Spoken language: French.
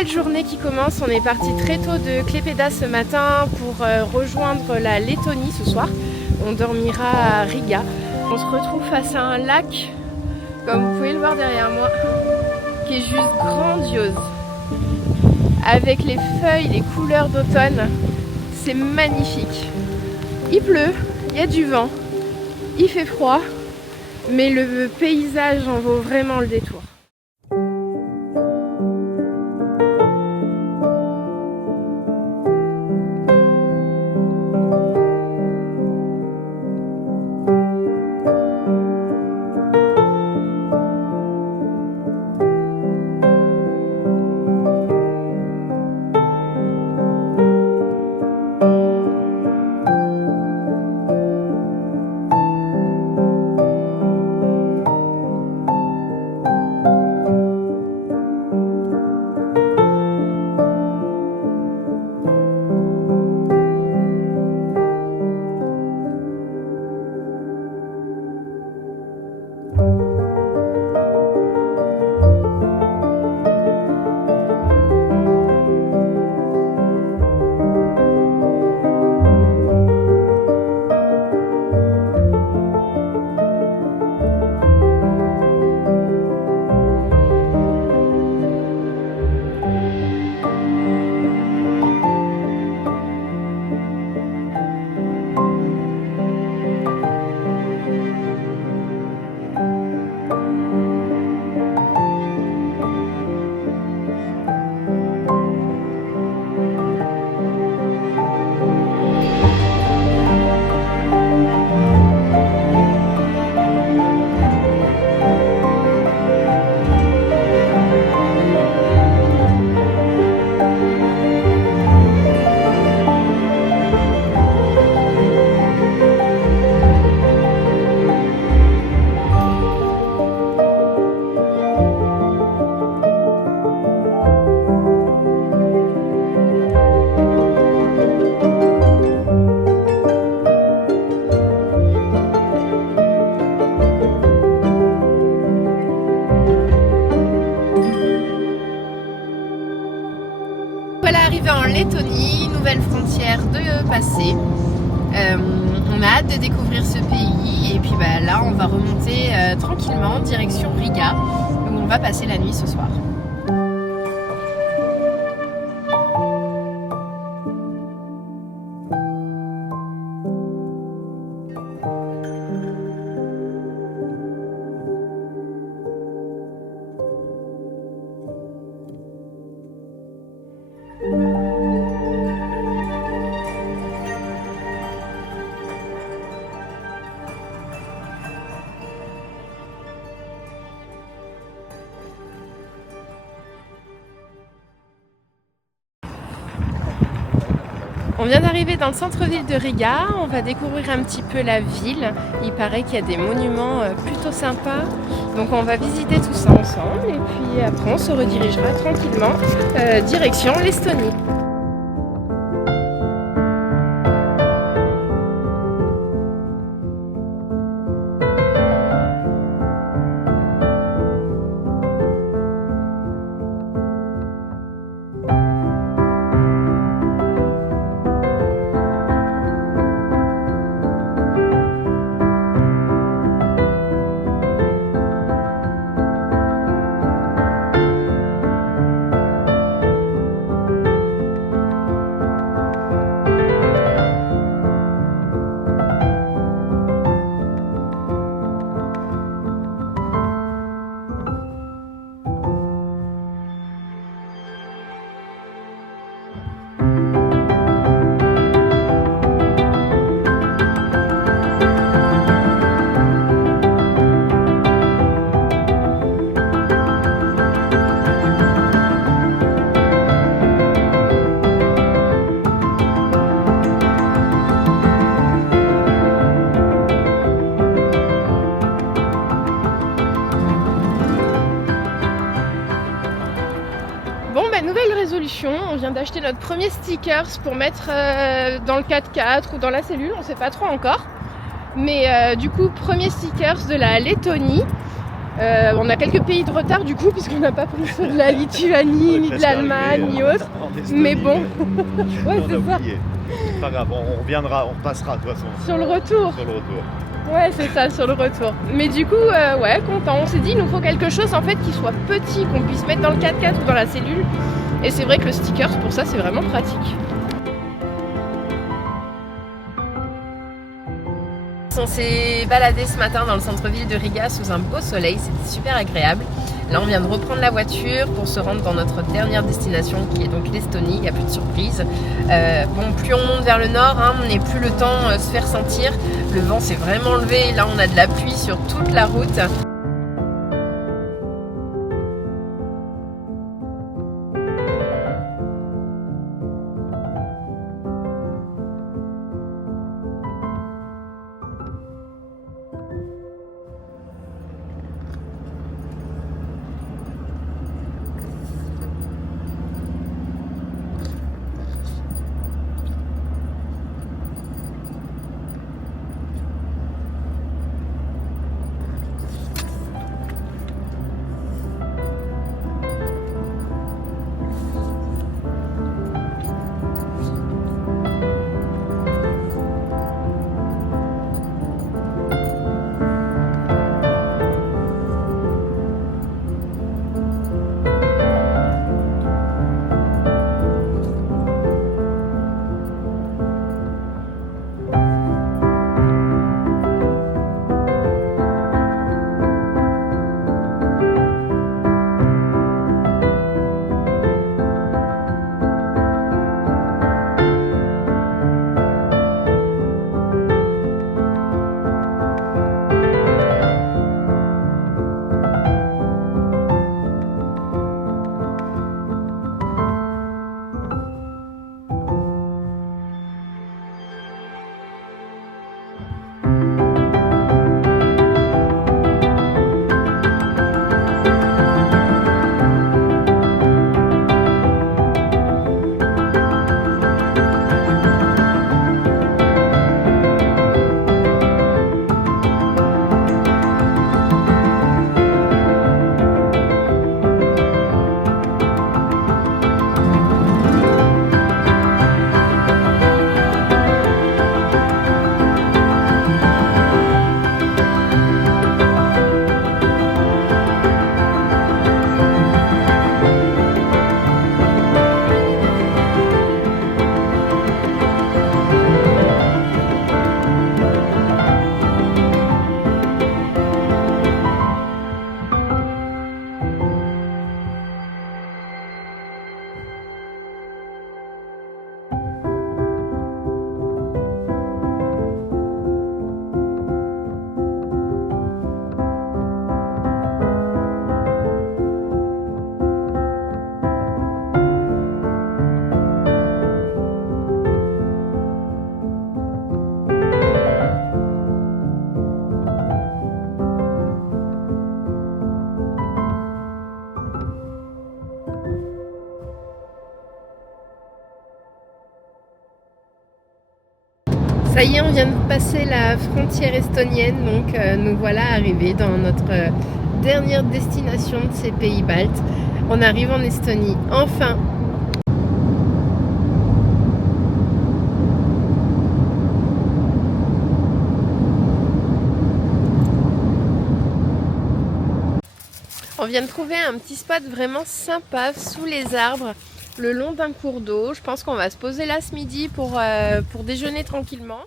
nouvelle journée qui commence. On est parti très tôt de Klaipėda ce matin pour rejoindre la Lettonie ce soir. On dormira à Riga. On se retrouve face à un lac, comme vous pouvez le voir derrière moi, qui est juste grandiose. Avec les feuilles, les couleurs d'automne, c'est magnifique. Il pleut, il y a du vent, il fait froid, mais le paysage en vaut vraiment le détour. Voilà, arrivé en Lettonie, nouvelle frontière de passer. On a hâte de découvrir ce pays et puis là on va remonter tranquillement direction Riga où on va passer la nuit ce soir. On vient d'arriver dans le centre-ville de Riga, on va découvrir un petit peu la ville. Il paraît qu'il y a des monuments plutôt sympas, donc on va visiter tout ça ensemble et puis après on se redirigera tranquillement direction l'Estonie. Nouvelle résolution, on vient d'acheter notre premier stickers pour mettre dans le 4x4 ou dans la cellule, on ne sait pas trop encore. Mais du coup, premier stickers de la Lettonie. On a quelques pays de retard du coup, puisqu'on n'a pas pris ceux de la Lituanie, ni de l'Allemagne, ni autre. Mais bon, ouais, c'est ça. C'est pas grave, on reviendra, on repassera de toute façon. Sur le retour. Sur le retour. Ouais, c'est ça, sur le retour. Mais du coup, ouais, content. On s'est dit, il nous faut quelque chose en fait qui soit petit, qu'on puisse mettre dans le 4x4 ou dans la cellule. Et c'est vrai que le sticker, pour ça, c'est vraiment pratique. On s'est baladé ce matin dans le centre-ville de Riga sous un beau soleil, c'était super agréable. Là on vient de reprendre la voiture pour se rendre dans notre dernière destination qui est donc l'Estonie, il n'y a plus de surprise. Bon, plus on monte vers le nord, on n'est plus le temps se faire sentir. Le vent s'est vraiment levé, là on a de la pluie sur toute la route. Ça y est, on vient de passer la frontière estonienne, donc nous voilà arrivés dans notre dernière destination de ces pays baltes. On arrive en Estonie, enfin! On vient de trouver un petit spot vraiment sympa sous les arbres, le long d'un cours d'eau. Je pense qu'on va se poser là ce midi pour déjeuner tranquillement.